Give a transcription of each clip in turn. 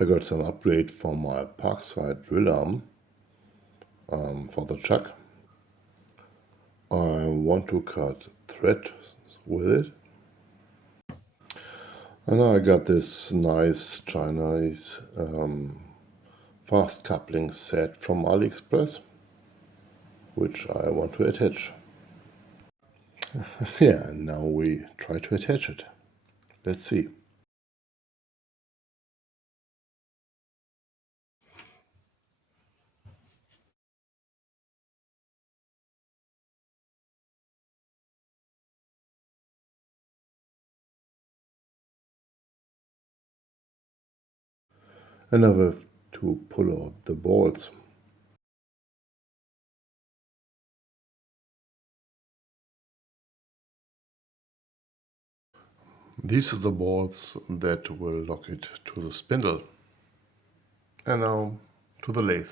I got some upgrade for my PARKSIDE drill arm for the chuck. I want to cut thread with it. And I got this nice Chinese fast coupling set from AliExpress, which I want to attach. Yeah, and now we try to attach it. Let's see. And I have to pull out the balls. These are the balls that will lock it to the spindle. And now to the lathe.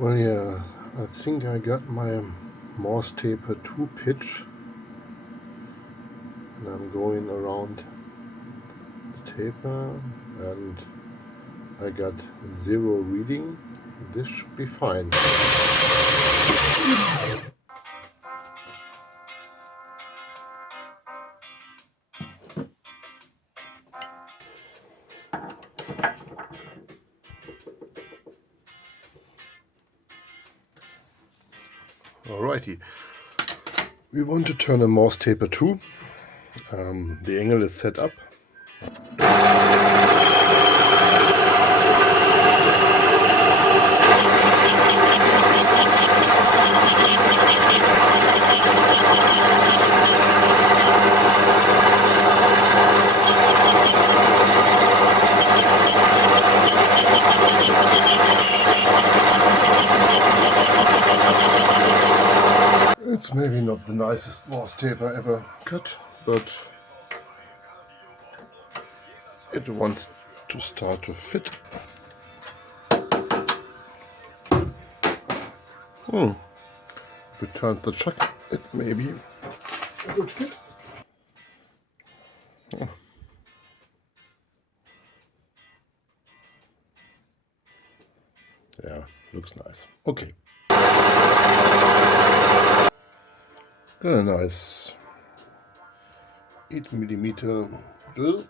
Well, yeah, I think I got my Morse taper 2 pitch. And I'm going around the taper and I got 0 reading. This should be fine. Alrighty. We want to turn a Morse taper 2. The angle is set up. It's maybe not the nicest Morse taper ever cut, but it wants to start to fit. If we turn the chuck, it may be a good fit. Yeah, looks nice. Okay. Got a nice 8mm drill.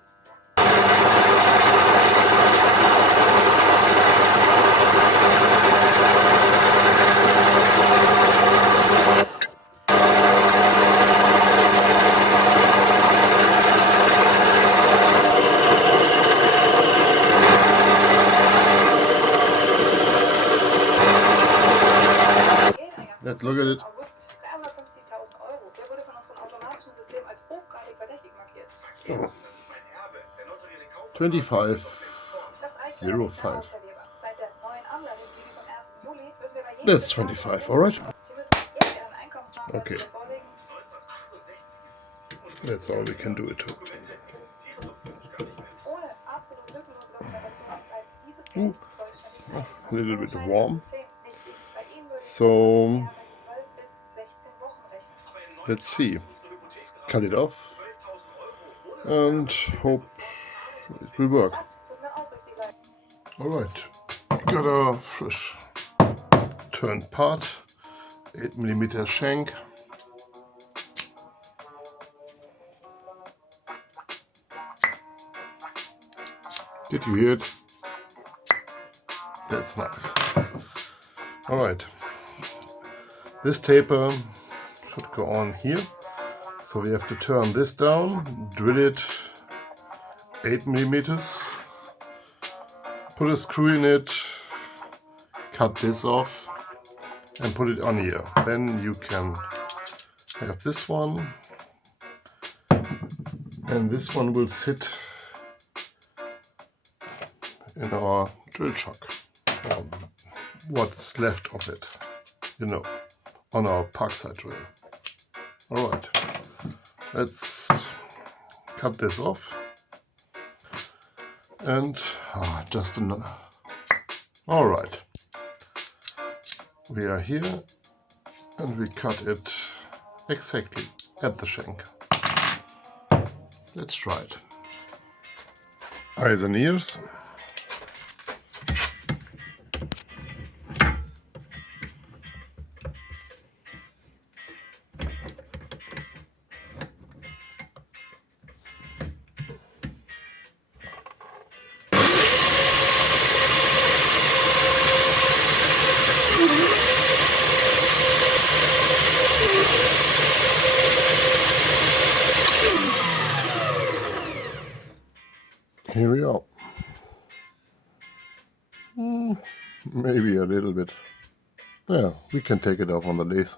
Let's look at it. 25.05. That's 25, alright? Okay. That's all we can do it to. A little bit warm. So let's see. Cut it off and hope it will work. Alright, got a fresh turned part, 8mm shank. Did you hear it? That's nice. Alright, this taper should go on here. So we have to turn this down, drill it 8mm, put a screw in it, cut this off and put it on here. Then you can have this one, and this one will sit in our drill chuck. What's left of it, you know, on our PARKSIDE drill. Alright, let's cut this off and just another. Alright, we are here and we cut it exactly at the shank. Let's try it. Eyes and ears. Here we are. Maybe a little bit. Yeah, we can take it off on the lathe.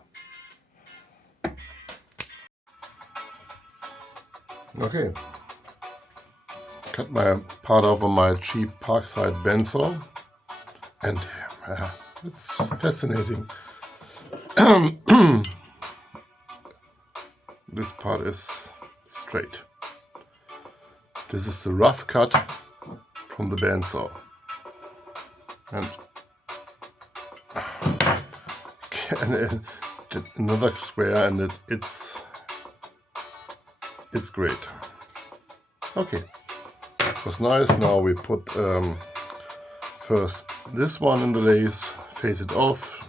Okay. Cut my part off on my cheap Parkside bandsaw. And it's fascinating. This part is straight. This is the rough cut from the bandsaw. And another square, and it's great. Okay, it was nice. Now we put first this one in the lathe, face it off,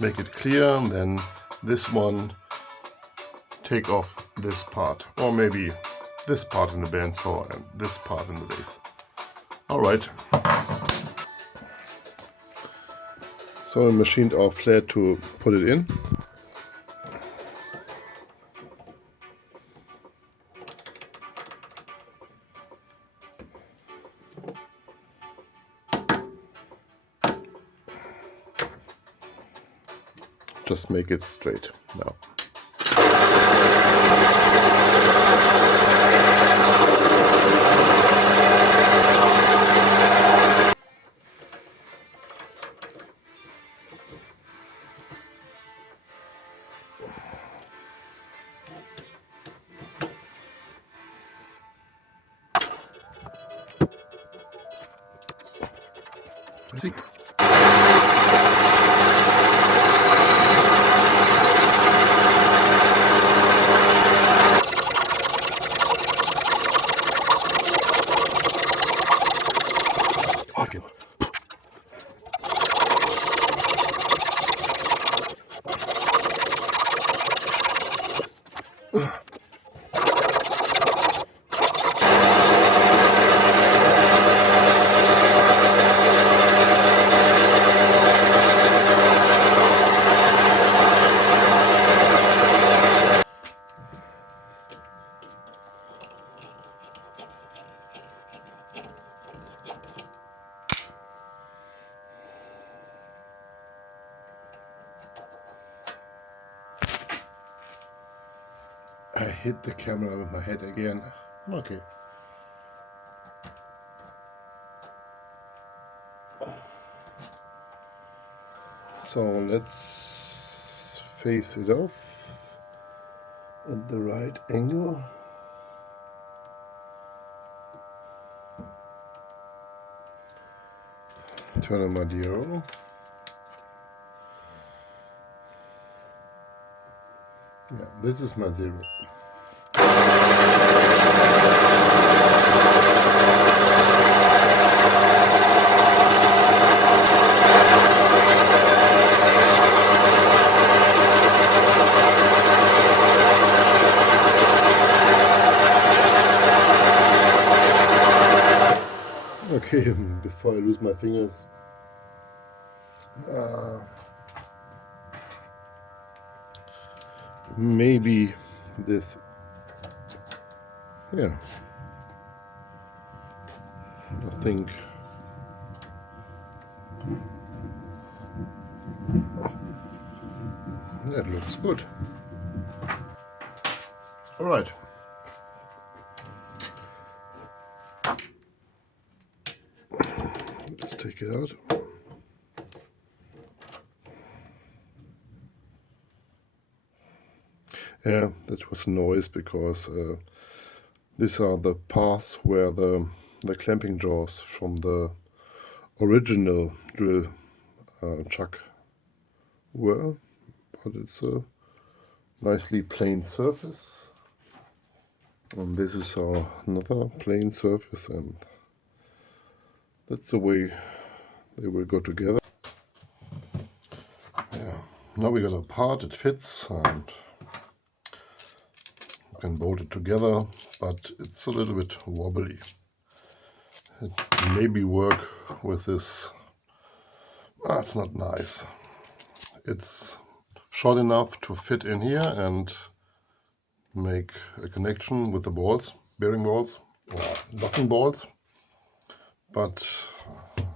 make it clear, and then this one, take off this part, or maybe this part in the bandsaw and this part in the lathe. Alright. So I machined our flat to put it in. Just make it straight now. See? I hit the camera with my head again. Okay. So let's face it off at the right angle. Turn on my DRO. Yeah, this is my zero. Okay, before I lose my fingers. Maybe this, yeah, I think that looks good. All right. Let's take it out. Yeah, that was noise because these are the paths where the clamping jaws from the original drill chuck were, but it's a nicely plain surface. And this is our another plane surface, and that's the way they will go together. Yeah. Now we got a part, it fits, and you can bolt it together, but it's a little bit wobbly. It maybe work with this. It's not nice. It's short enough to fit in here and make a connection with the balls, bearing balls or locking balls, but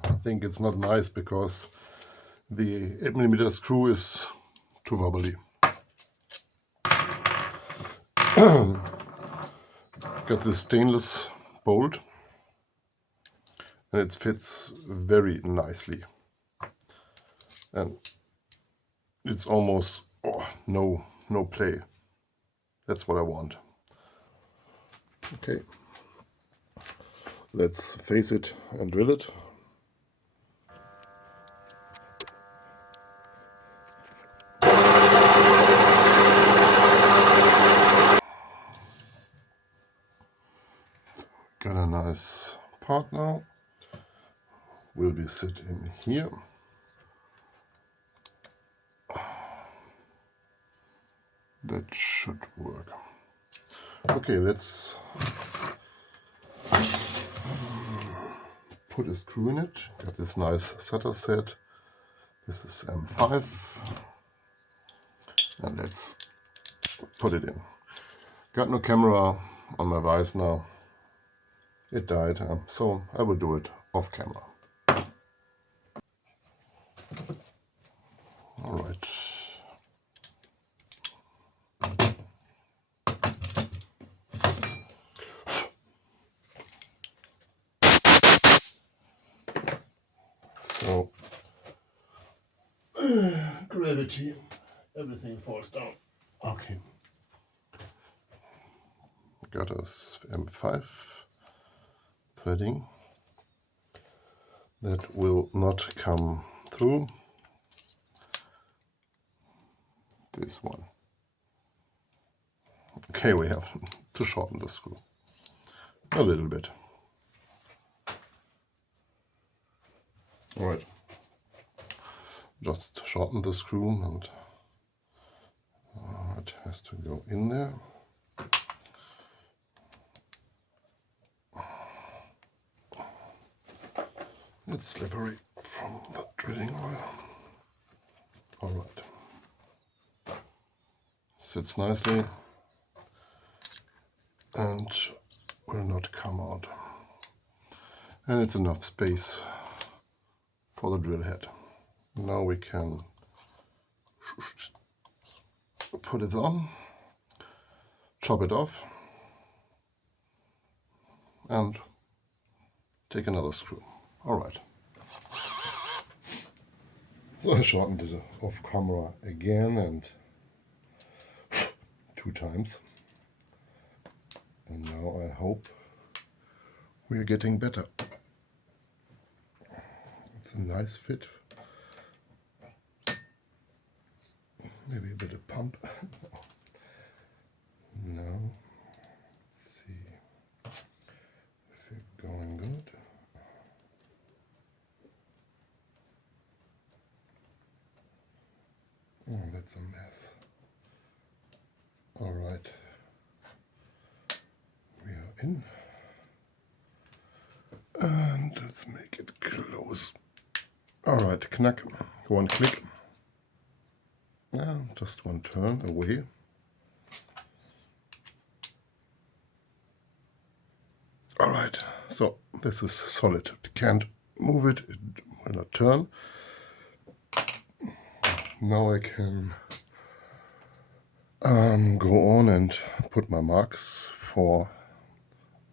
I think it's not nice because the 8mm screw is too wobbly. Got this stainless bolt and it fits very nicely, and it's almost no play. That's what I want. Okay, let's face it and drill it. Got a nice part now. Will be sit in here. That should work. Okay, let's put a screw in it. Got this nice setter set. This is M5. And let's put it in. Got no camera on my vise now. It died, so I will do it off camera. All right. So, gravity, everything falls down. Okay. Got a M5 threading that will not come through this one. Okay, we have to shorten the screw a little bit. All right, just shorten the screw and it has to go in there. It's slippery from the drilling oil. All right, sits nicely and will not come out. And it's enough space for the drill head. Now we can put it on, chop it off, and take another screw. All right. So I shortened it off camera again and 2 times. And now I hope we are getting better. It's a nice fit. Maybe a bit of pump. Now, let's see if it's going good. Oh, that's a mess. All right, we are in, and let's make it close. All right, knack, one click. Just one turn away. All right, so this is solid. You can't move it, it will not turn. Now I can go on and put my marks for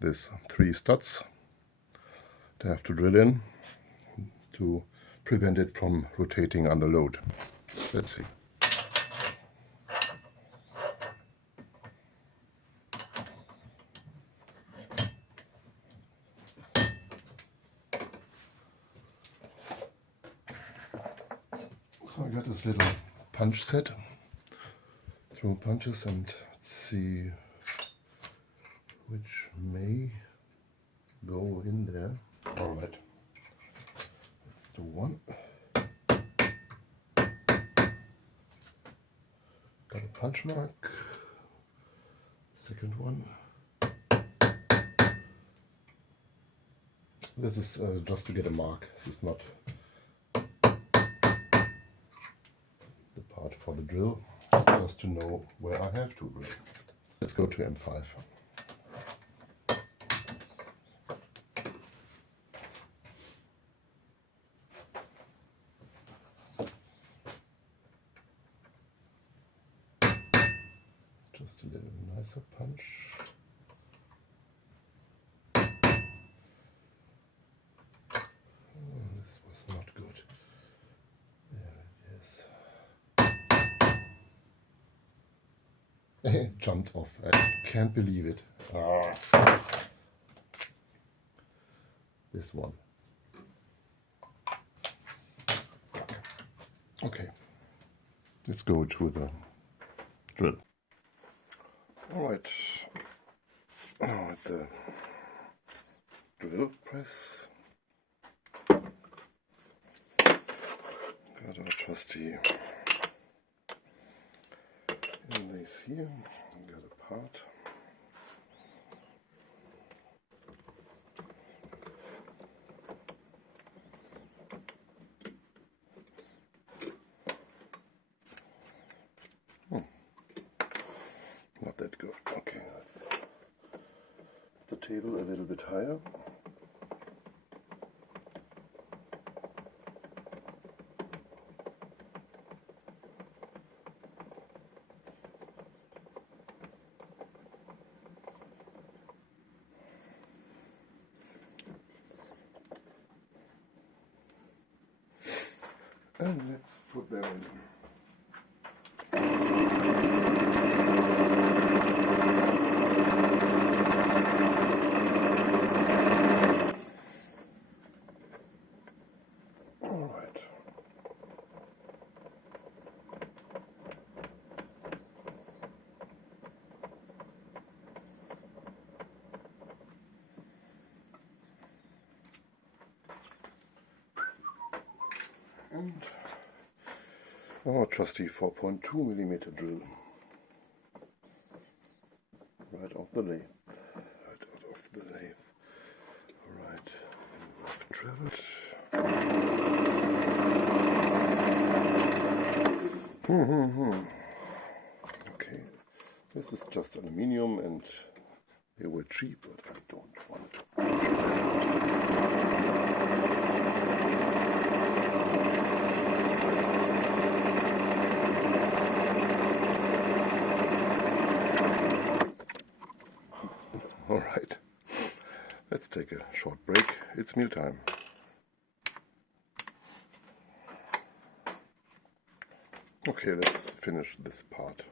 these 3 studs that I have to drill in to prevent it from rotating under load. Let's see. So I got this little punch set, throw punches, and let's see which may go in there. All right, let's do one. Got a punch mark. Second one. This is just to get a mark. This is not the part for the drill, just to know where I have to drill. Let's go to M5. Just a little nicer punch. Not good. There it is. It jumped off. I can't believe it. This one. Okay. Let's go to the drill. Alright. Now at the drill press. Got our trusty inlays here. Got a part. Not that good. Okay, let's put the table a little bit higher. And let's put them in. All right. And our trusty 4.2mm drill. Right off the lathe. Right out of the lathe. Alright, we've traveled. Okay, this is just aluminium and they were cheap, but I don't want to. Alright, let's take a short break. It's mealtime. Okay, let's finish this part.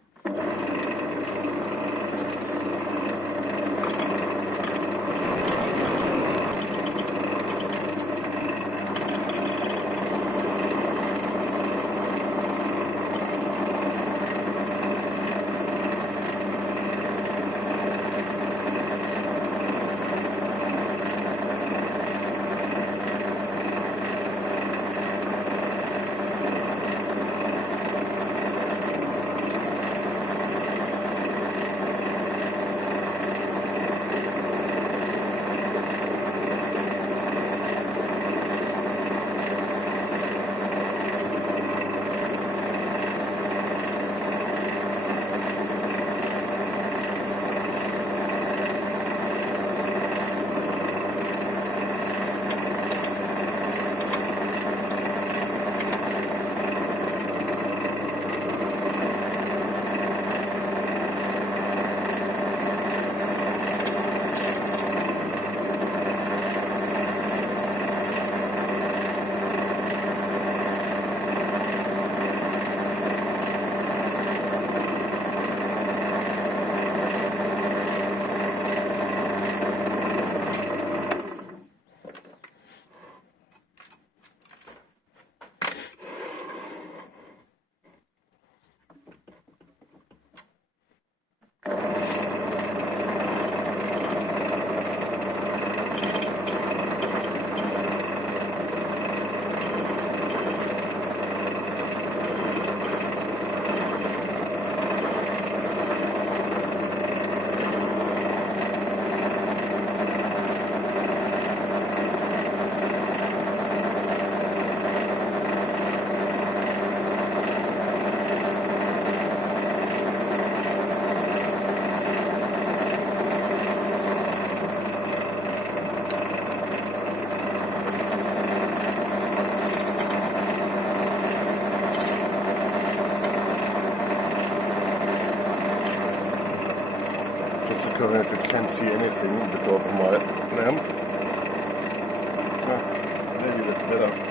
can't see anything because of my lamp. Maybe that's better.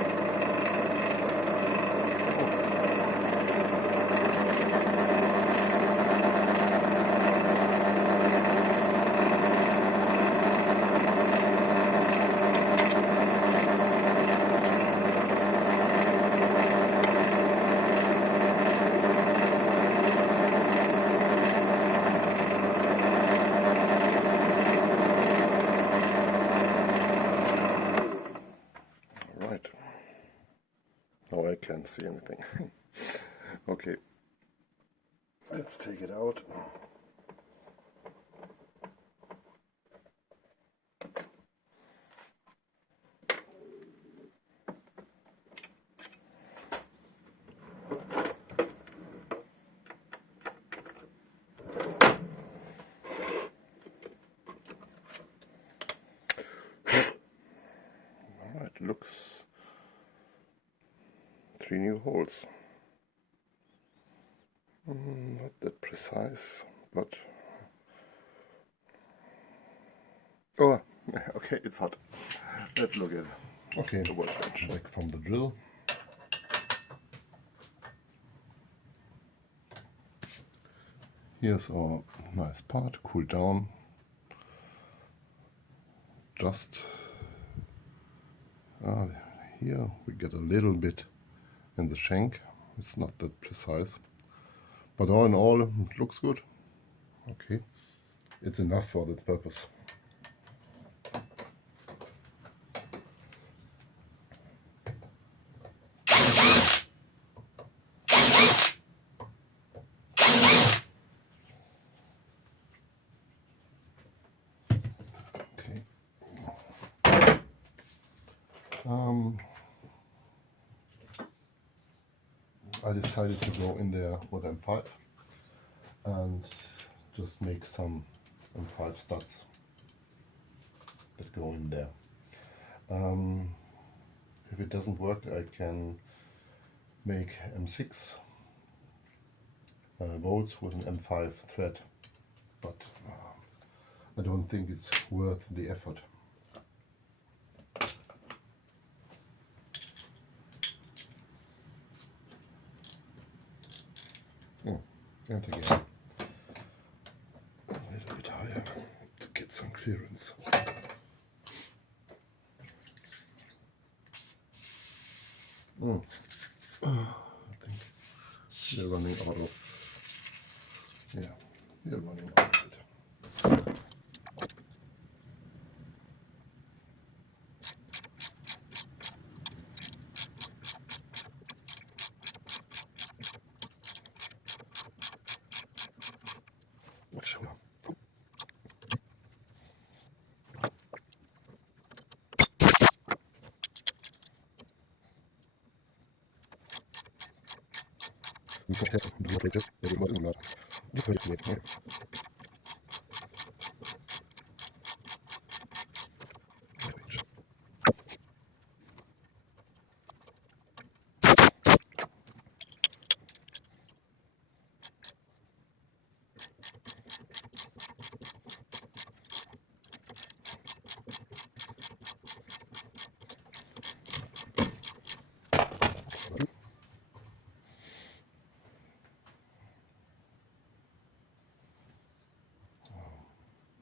Now I can't see anything. Okay, let's take it out. Alright, looks 3 new holes. Not that precise, but oh, okay, it's hot. Let's look at it. Okay, the workbench. Back from the drill. Here's our nice part, cool down. Just here we get a little bit in the shank. It's not that precise, but all in all it looks good. Okay, it's enough for the purpose. Okay. I decided to go in there with M5 and just make some M5 studs that go in there. If it doesn't work, I can make M6 bolts with an M5 thread, but I don't think it's worth the effort. And again, a little bit higher to get some clearance. I think we're running out of, we're running out of it.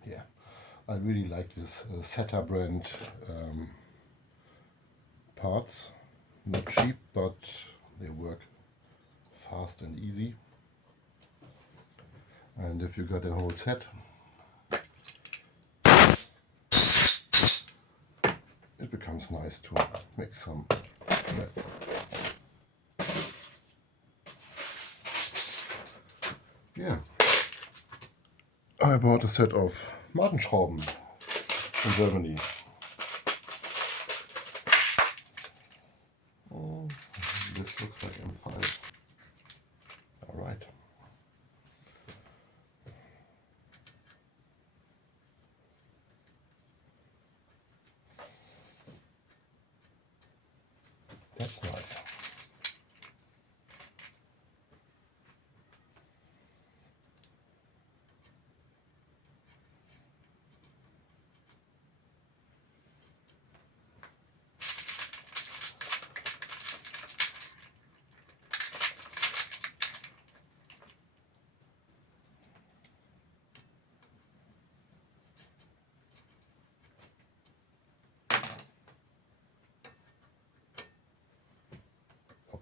Yeah, I really like this Zeta brand parts. Not cheap, but they work fast and easy. And if you got a whole set, it becomes nice to make some threads. Yeah, I bought a set of Martenschrauben in Germany. Oh, this looks like M5. All right. That's nice.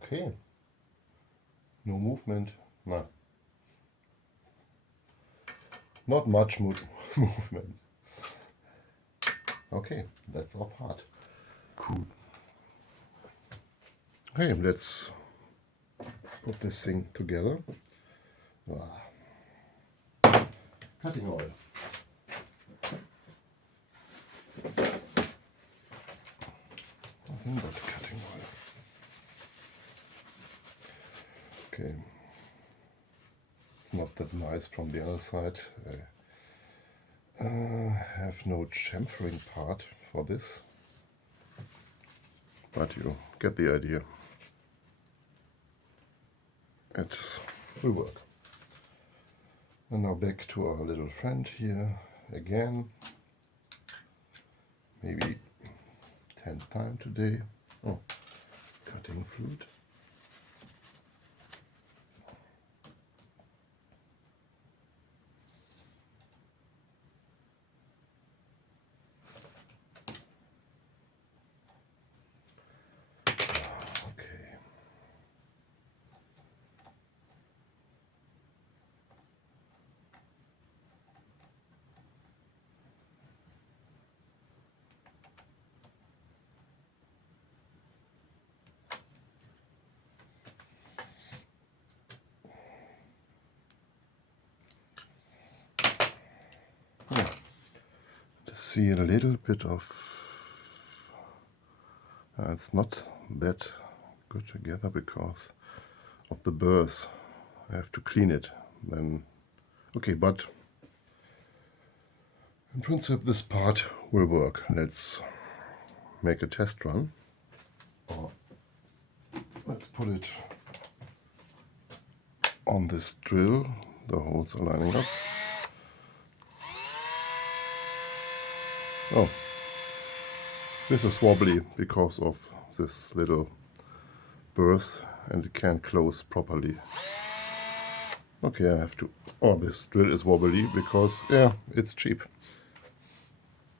Okay. No movement. No. Not much movement. Okay, that's our part. Cool. Okay, let's put this thing together. Cutting oil. Nothing but cutting oil. Okay. It's not that nice from the other side. I have no chamfering part for this, but you get the idea. It will work. And now back to our little friend here again. Maybe 10th time today. Oh, cutting flute. Okay. See a little bit of it's not that good together because of the burrs. I have to clean it then. Okay, but in principle this part will work. Let's make a test run, or let's put it on this drill. The holes are lining up. Oh, this is wobbly because of this little burrs and it can't close properly. Okay, I have to... Oh, this drill is wobbly because, yeah, it's cheap.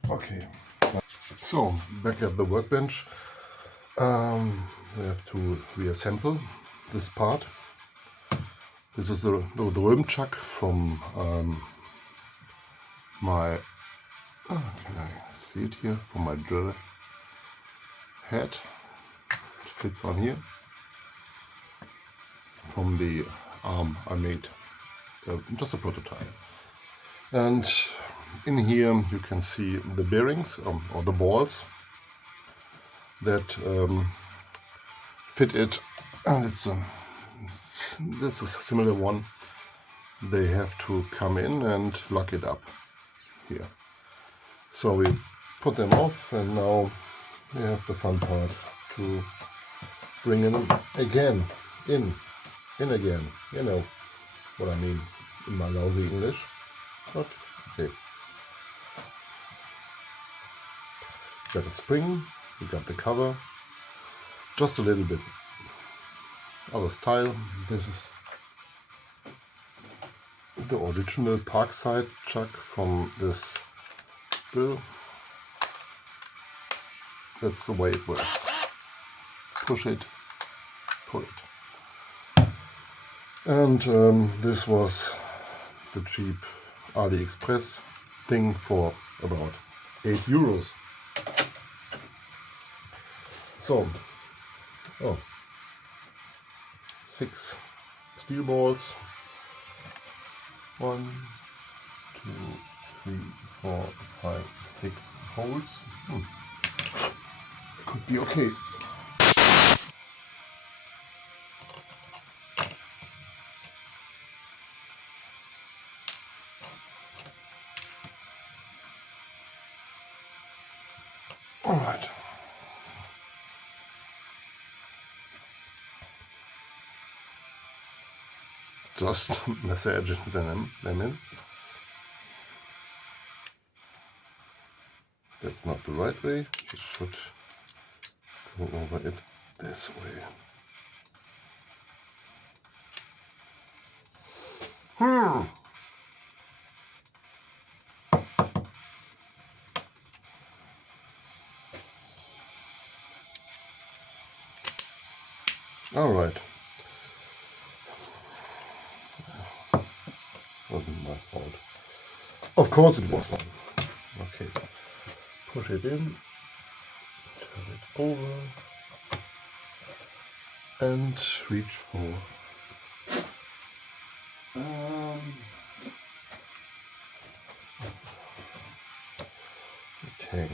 Okay, so back at the workbench. We have to reassemble this part. This is the rim chuck from my... can I see it here? From my drill head. It fits on here. From the arm I made, just a prototype. And in here you can see the bearings or the balls that fit it. And this is a similar one. They have to come in and lock it up here. So we put them off, and now we have the fun part to bring them again in again. You know what I mean in my lousy English. But okay. Got a spring, we got the cover, just a little bit other style. This is the original PARKSIDE chuck from this drill. That's the way it works. Push it, pull it. And this was the cheap AliExpress thing for about €8. So, 6 steel balls. 1, 2, 3, 4, 5, 6 holes. Could be okay. All right. Just massage them in. That's not the right way. You should go over it this way. Alright. Wasn't my fault. Of course it was not. Okay. Push it in. Turn it over. And reach for okay.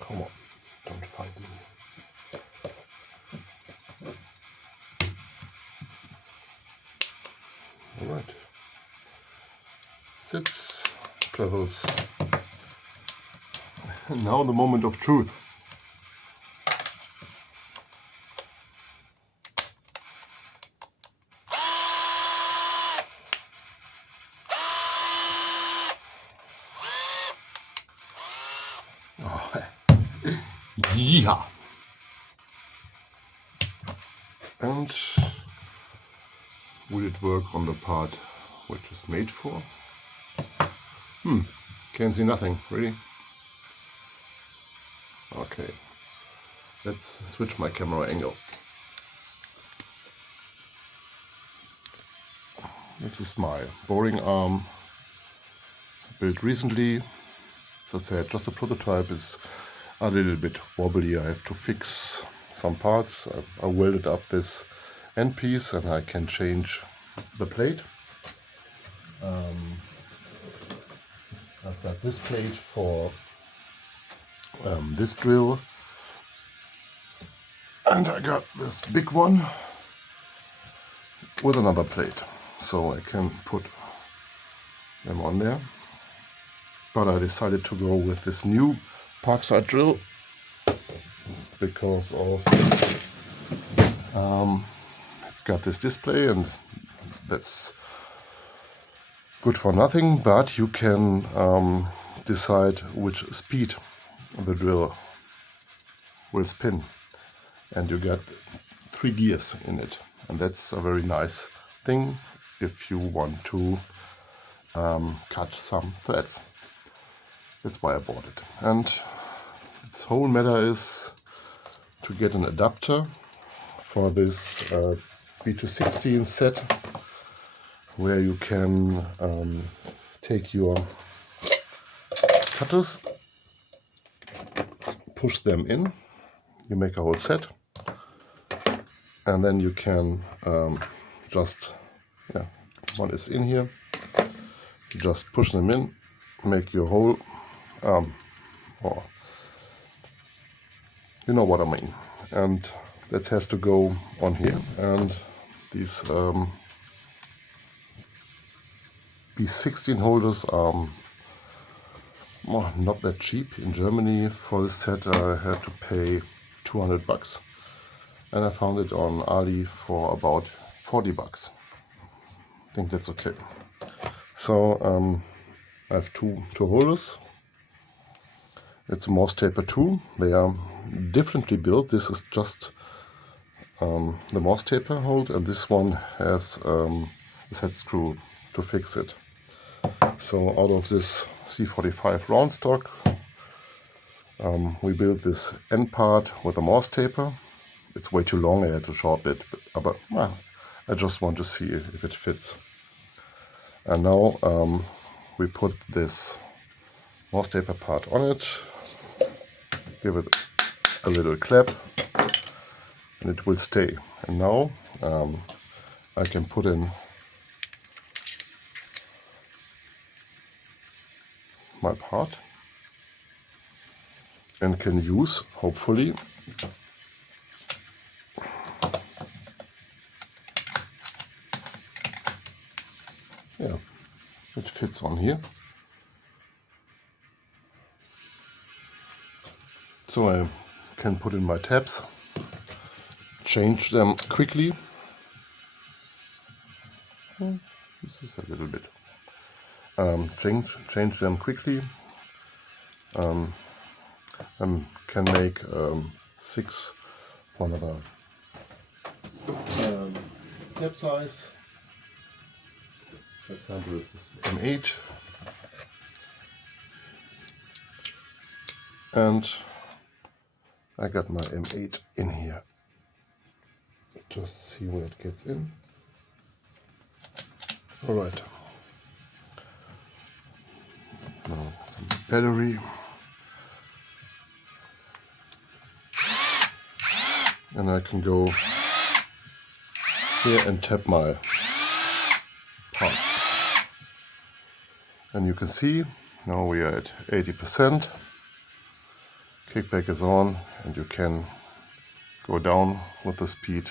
Come on, don't fight me. All right. Sits, travels. And now the moment of truth. Oh. Yeah. And will it work on the part which is made for? Can see nothing, really. Okay, let's switch my camera angle. This is my boring arm, built recently. As I said, just a prototype, is a little bit wobbly. I have to fix some parts. I welded up this end piece and I can change the plate. I've got this plate for this drill, and I got this big one with another plate, so I can put them on there. But I decided to go with this new PARKSIDE drill because of it's got this display, and that's good for nothing, but you can decide which speed the drill will spin, and you get 3 gears in it, and that's a very nice thing if you want to cut some threads. That's why I bought it. And the whole matter is to get an adapter for this B16 set, where you can take your cutters, push them in, you make a whole set, and then you can one is in here, you just push them in, make your whole, you know what I mean, and that has to go on here. And these B16 holders are not that cheap. In Germany for this set I had to pay 200 bucks, and I found it on Ali for about 40 bucks. I think that's okay. So I have two holders. It's a Morse taper 2. They are differently built. This is just the Morse taper hold, and this one has a head screw to fix it. So out of this C45 round stock, we built this end part with a Morse taper. It's way too long, I had to shorten it, but well, I just want to see if it fits. And now we put this Morse taper part on it, give it a little clap, and it will stay. And now I can put in my part and can use, hopefully, yeah, it fits on here. So I can put in my tabs, change them quickly. This is a little bit. Change them quickly. And can make 6 for another tab size. For example, this is M8. and I got my M8 in here. Just see where it gets in. Alright. Now some battery. And I can go here and tap my parts. And you can see now we are at 80%. Kickback is on and you can go down with the speed.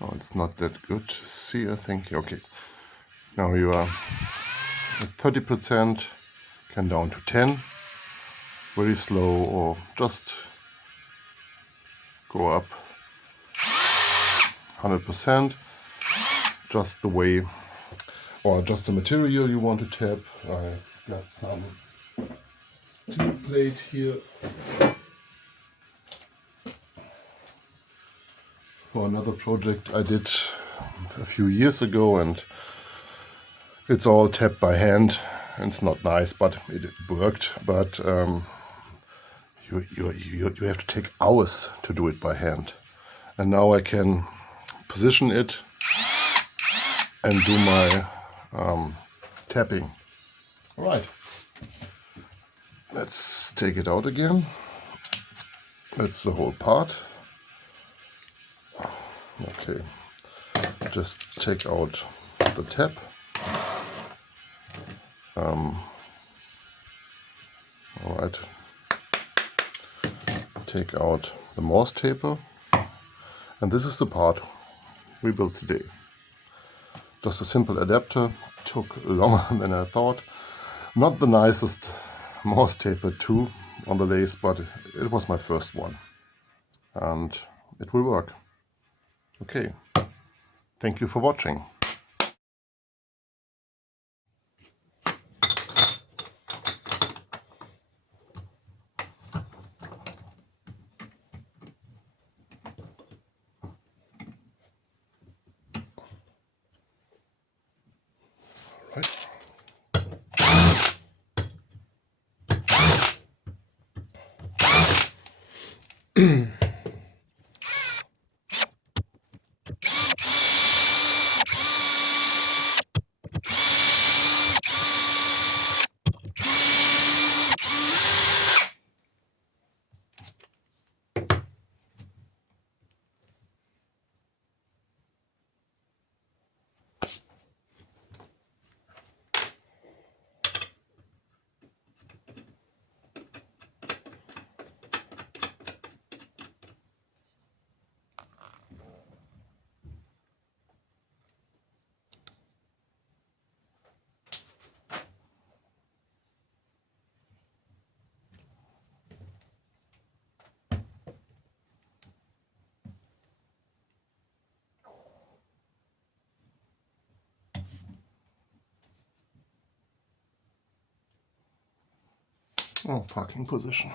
Oh, it's not that good to see, I think. Okay. Now you are at 30%, can down to 10. Very slow, or just go up 100%. Just the way, or just the material you want to tap. I got some steel plate here for another project I did a few years ago, and it's all tapped by hand. It's not nice, but it worked. But you have to take hours to do it by hand. And now I can position it and do my tapping. All right, let's take it out again. That's the whole part. Okay, just take out the tap. All right, take out the Morse taper, and this is the part we built today. Just a simple adapter, took longer than I thought. Not the nicest Morse taper too on the lathe, but it was my first one, and it will work. Okay, thank you for watching. Oh, parking position.